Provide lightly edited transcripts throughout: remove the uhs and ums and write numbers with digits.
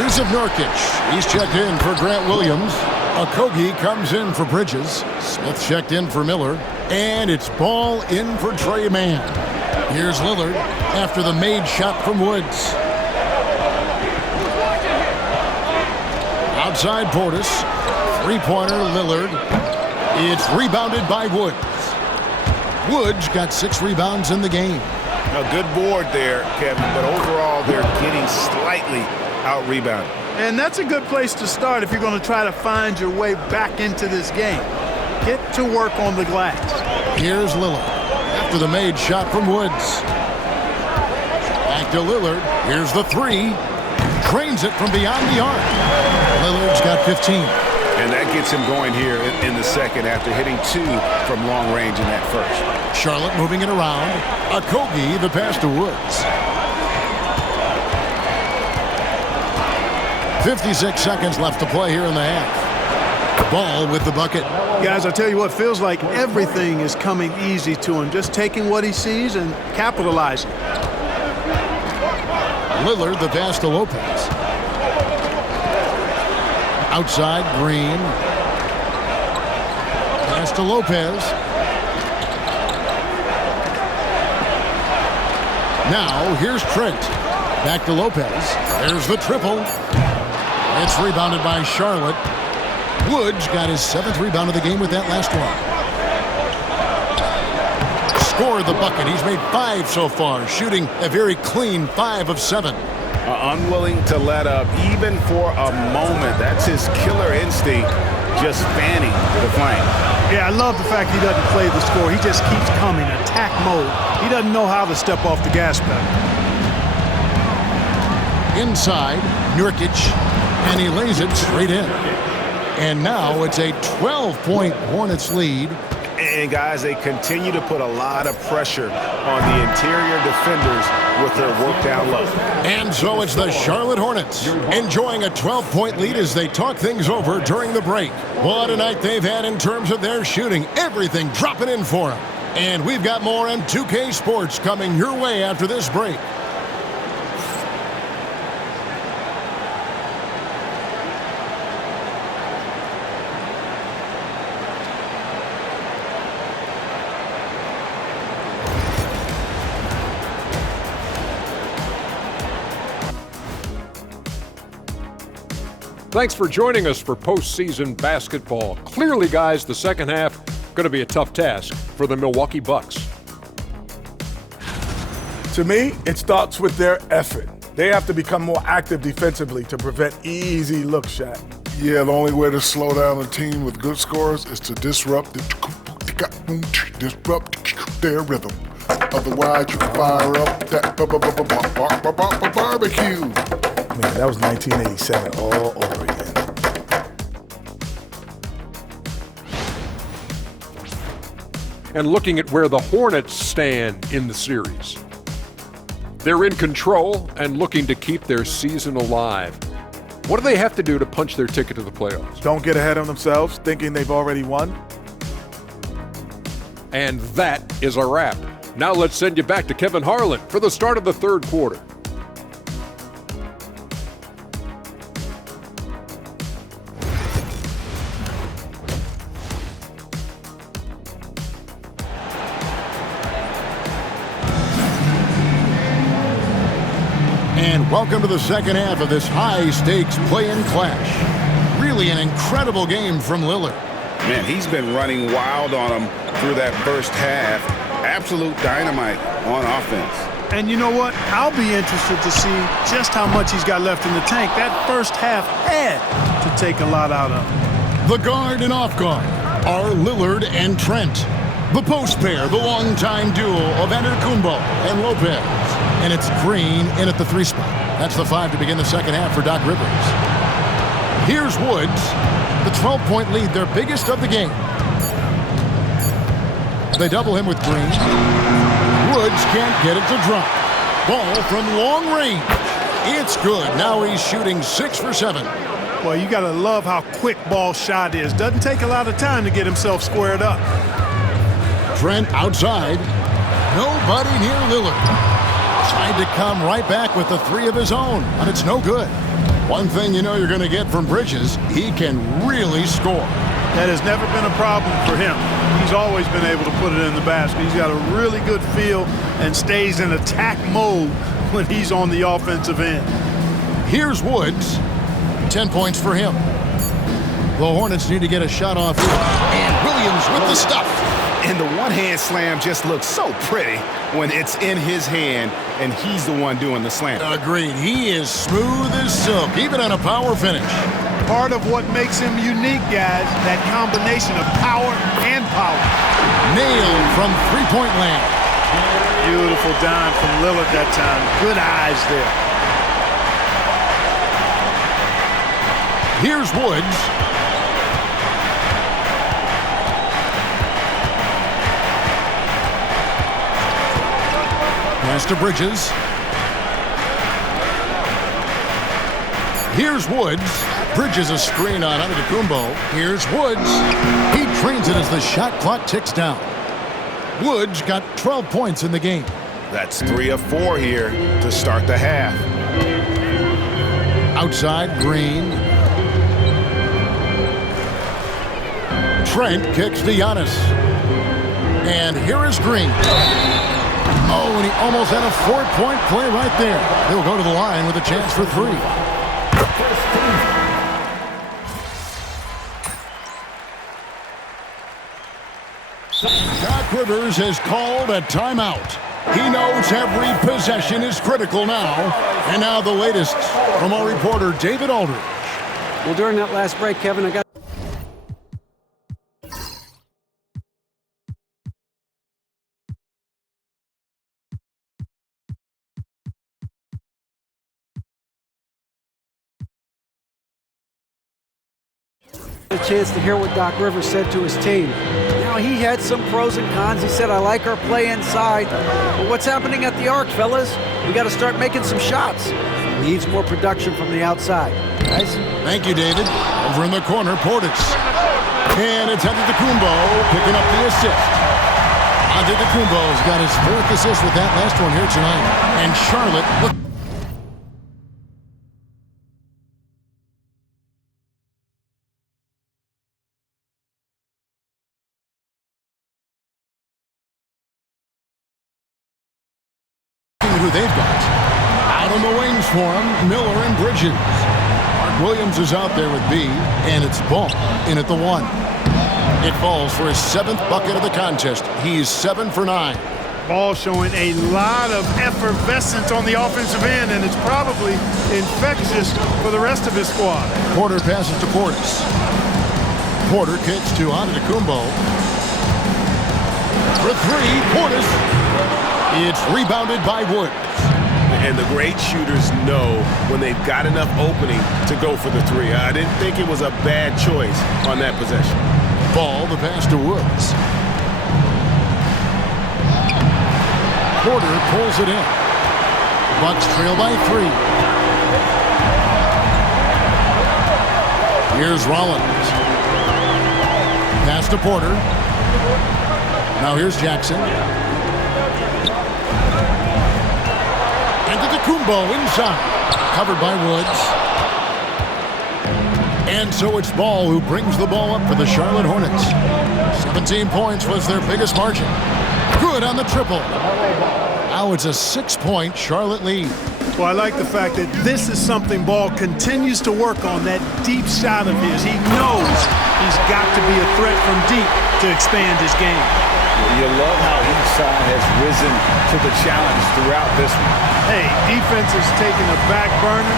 Yusuf Nurkic. He's checked in for Grant Williams. Okogie comes in for Bridges. Smith checked in for Miller. And it's ball in for Trey Mann. Here's Lillard after the made shot from Woods. Outside Portis. Three-pointer Lillard. It's rebounded by Woods. Woods got 6 rebounds in the game. A good board there, Kevin, but overall they're getting slightly out-rebounded. And that's a good place to start if you're going to try to find your way back into this game. Get to work on the glass. Here's Lillard after the made shot from Woods. Back to Lillard. Here's the three. Drains it from beyond the arc. Lillard's got 15. And that gets him going here in the second after hitting 2 from long range in that first. Charlotte moving it around. Okogie, the pass to Woods. 56 seconds left to play here in the half. Ball with the bucket. Guys, I tell you what, feels like everything is coming easy to him. Just taking what he sees and capitalizing. Lillard, the pass to Lopez. Outside, Green. Pass to Lopez. Now, here's Trent. Back to Lopez. There's the triple. It's rebounded by Charlotte. Woods got his 7th rebound of the game with that last one. Scored the bucket. He's made 5 so far, shooting a very clean 5 of 7. Unwilling to let up even for a moment. That's his killer instinct, just fanning the flame. Yeah, I love the fact he doesn't play the score. He just keeps coming, attack mode. He doesn't know how to step off the gas pedal. Inside, Nurkic, and he lays it straight in. And now it's a 12-point Hornets lead. And guys, they continue to put a lot of pressure on the interior defenders with their work down low. And so it's the Charlotte Hornets enjoying a 12-point lead as they talk things over during the break. What a night they've had in terms of their shooting. Everything dropping in for them. And we've got more on 2K Sports coming your way after this break. Thanks for joining us for postseason basketball. Clearly, guys, the second half going to be a tough task for the Milwaukee Bucks. To me, it starts with their effort. They have to become more active defensively to prevent easy look shot. Yeah, the only way to slow down a team with good scores is to disrupt their rhythm. Otherwise, you can fire up that barbecue. Man, that was 1987 all over again. And looking at where the Hornets stand in the series. They're in control and looking to keep their season alive. What do they have to do to punch their ticket to the playoffs? Don't get ahead of themselves thinking they've already won. And that is a wrap. Now let's send you back to Kevin Harlan for the start of the third quarter. And welcome to the second half of this high-stakes play-in clash. Really an incredible game from Lillard. Man, he's been running wild on them through that first half. Absolute dynamite on offense. And you know what? I'll be interested to see just how much he's got left in the tank. That first half had to take a lot out of him. The guard and off guard are Lillard and Trent. The post pair, the longtime duo of Antetokounmpo and Lopez. And it's Green in at the 3 spot. That's the 5 to begin the second half for Doc Rivers. Here's Woods, the 12-point lead, their biggest of the game. They double him with Green. Woods can't get it to drop. Ball from long range. It's good. Now he's shooting 6 for 7. Well, you got to love how quick ball shot is. Doesn't take a lot of time to get himself squared up. Trent outside. Nobody near Lillard. Tried to come right back with the 3 of his own, but it's no good. One thing you know you're going to get from Bridges, he can really score. That has never been a problem for him. He's always been able to put it in the basket. He's got a really good feel and stays in attack mode when he's on the offensive end. Here's Woods. 10 points for him. The Hornets need to get a shot off here. And Williams with the stuff. And the one-hand slam just looks so pretty when it's in his hand and he's the one doing the slam. Agreed. He is smooth as silk, even on a power finish. Part of what makes him unique, guys, that combination of power and power. Nailed from three-point land. Beautiful dime from Lillard that time. Good eyes there. Here's Woods. Pass to Bridges. Here's Woods. Bridges a screen on Antetokounmpo. Here's Woods. He drains it as the shot clock ticks down. Woods got 12 points in the game. That's 3 of 4 here to start the half. Outside, Green. Trent kicks to Giannis. And here is Green. Oh, and he almost had a 4-point play right there. He'll go to the line with a chance for 3. Doc Rivers has called a timeout. He knows every possession is critical now. And now the latest from our reporter, David Aldridge. Well, during that last break, Kevin, I got a chance to hear what Doc Rivers said to his team. You know, he had some pros and cons. He said, I like our play inside. But what's happening at the arc, fellas? We got to start making some shots. Needs more production from the outside. Guys? Thank you, David. Over in the corner, Portis. And it's Antetokounmpo picking up the assist. Antetokounmpo's got his 4th assist with that last one here tonight. And Charlotte, look. Who they've got. Out on the wings for him, Miller and Bridges. Mark Williams is out there with B, and it's Ball in at the 1. It falls for his 7th bucket of the contest. He's 7 for 9. Ball showing a lot of effervescence on the offensive end, and it's probably infectious for the rest of his squad. Porter passes to Portis. Porter kicks to Antetokounmpo. For 3, Portis. It's rebounded by Woods. And the great shooters know when they've got enough opening to go for the 3. I didn't think it was a bad choice on that possession. Ball, the pass to Woods. Porter pulls it in. Bucks trail by 3. Here's Rollins. Pass to Porter. Now here's Jackson. Antetokounmpo inside. Covered by Woods. And so it's Ball who brings the ball up for the Charlotte Hornets. 17 points was their biggest margin. Good on the triple. Now it's a 6-point Charlotte lead. Well, I like the fact that this is something Ball continues to work on, that deep shot of his. He knows he's got to be a threat from deep to expand his game. You love how each side has risen to the challenge throughout this one. Hey, defense is taking a back burner,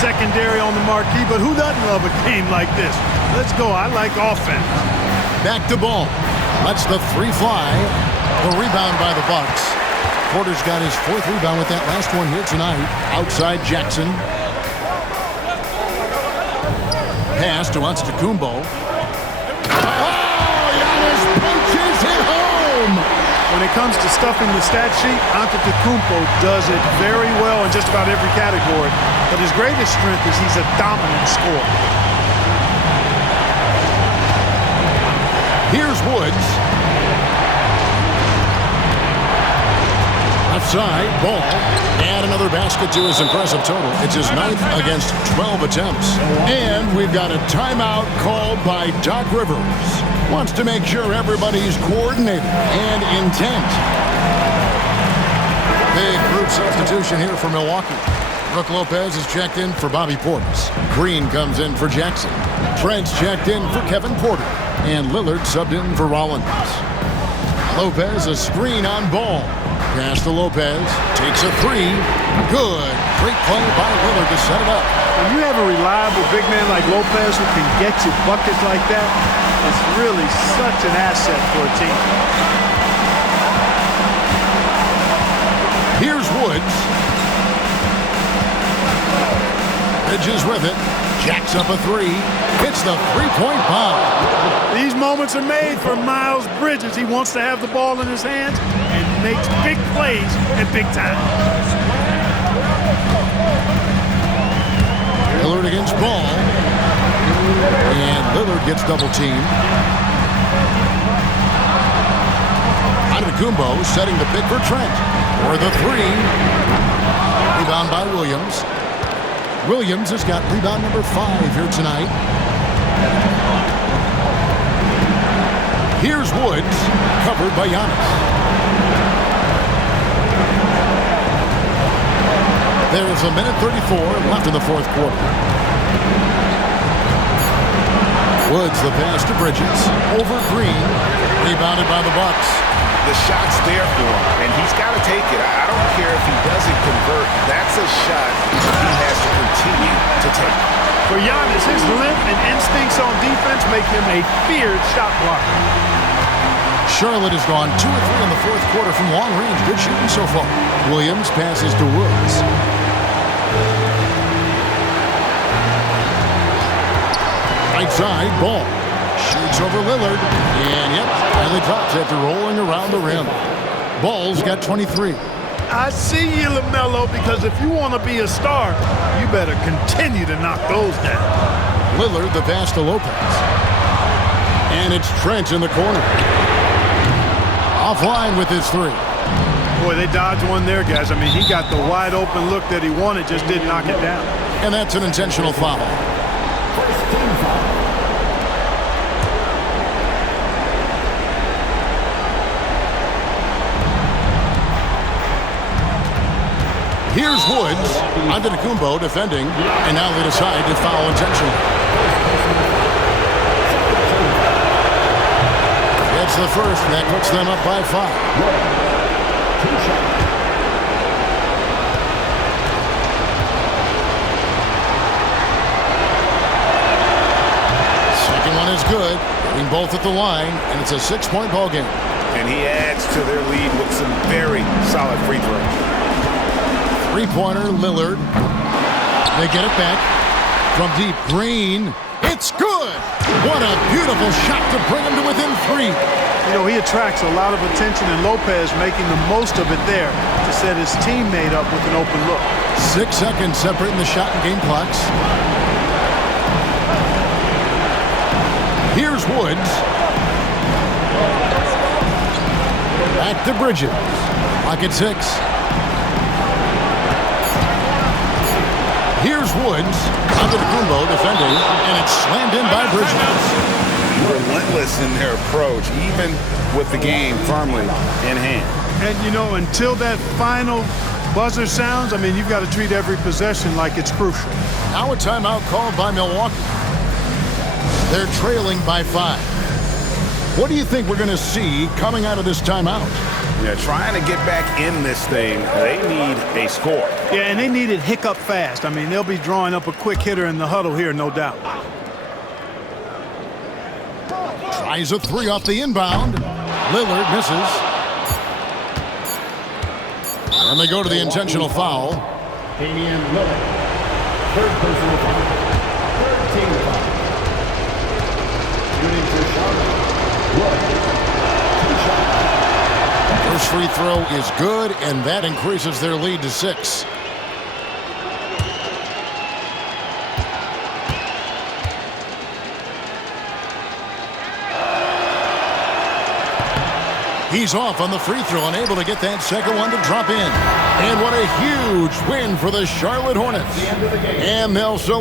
secondary on the marquee, but who doesn't love a game like this? Let's go. I like offense. Back to Ball. Lets the 3 fly. The rebound by the Bucks. Porter's got his 4th rebound with that last one here tonight. Outside Jackson. Pass to Antetokounmpo. Giannis punches it home! When it comes to stuffing the stat sheet, Antetokounmpo does it very well in just about every category. But his greatest strength is he's a dominant scorer. Here's Woods. Left side, Ball. And another basket to his impressive total. It's his 9th against 12 attempts. And we've got a timeout called by Doc Rivers. Wants to make sure everybody's coordinated and intent. Big group substitution here for Milwaukee. Brook Lopez is checked in for Bobby Portis. Green comes in for Jackson. Trent's checked in for Kevin Porter. And Lillard subbed in for Rollins. Lopez, a screen on Ball. Pass to Lopez. Takes a three. Good. Great play by Lillard to set it up. When you have a reliable big man like Lopez who can get you buckets like that, it's really such an asset for a team. Here's Woods. Bridges with it. Jacks up a three. Hits the three-point bomb. These moments are made for Miles Bridges. He wants to have the ball in his hands and makes big plays at big time. Lillard against Ball. And Lillard gets double-teamed. Antetokounmpo setting the pick for Trent. For the three. Rebound by Williams. Williams has got rebound number 5 here tonight. Here's Woods, covered by Giannis. There's a minute 34 left in the fourth quarter. Woods, the pass to Bridges. Over Green. Rebounded by the Bucks. The shot's there for him, and he's got to take it. I don't care if he doesn't convert. That's a shot he has to continue to take. For Giannis, his limp and instincts on defense make him a feared shot blocker. Charlotte has gone 2 of 3 in the fourth quarter from long range. Good shooting so far. Williams passes to Woods. Right side, Ball. Shoots over Lillard. And, yep, finally drops after rolling around the rim. Ball's got 23. I see you, LaMelo, because if you want to be a star, you better continue to knock those down. Lillard, the pass to Lopez. And it's Trent in the corner. Offline with his three. Boy, they dodged one there, guys. I mean, he got the wide open look that he wanted, just didn't knock it down. And that's an intentional foul. Here's Woods. Antetokounmpo defending. And now they decide to foul intentionally. It's the first, and that puts them up by 5. Second one is good. Getting both at the line, and it's a 6-point ball game. And he adds to their lead with some very solid free throws. Three-pointer, Lillard. They get it back. From deep, Green. It's good! What a beautiful shot to bring him to within 3. You know, he attracts a lot of attention, and Lopez making the most of it there to set his teammate up with an open look. 6 seconds separating the shot and game clocks. Here's Woods. Back to Bridges. Clock at 6. Here's Woods. Antetokounmpo defending, and it's slammed in by Bridges. Relentless in their approach, even with the game firmly in hand. And, you know, until that final buzzer sounds, I mean, you've got to treat every possession like it's crucial. Now a timeout called by Milwaukee. They're trailing by 5. What do you think we're going to see coming out of this timeout? Yeah, trying to get back in this thing, they need a score. Yeah, and they need it hiccup fast. I mean, they'll be drawing up a quick hitter in the huddle here, no doubt. Tries a 3 off the inbound. Lillard misses. And they go to the intentional foul. Damian Lillard. Third personal foul. 13 foul. Shooting for Charlotte. Wood. 2 shots. First free throw is good, and that increases their lead to 6. He's off on the free throw, unable to get that second one to drop in. And what a huge win for the Charlotte Hornets. And they'll celebrate.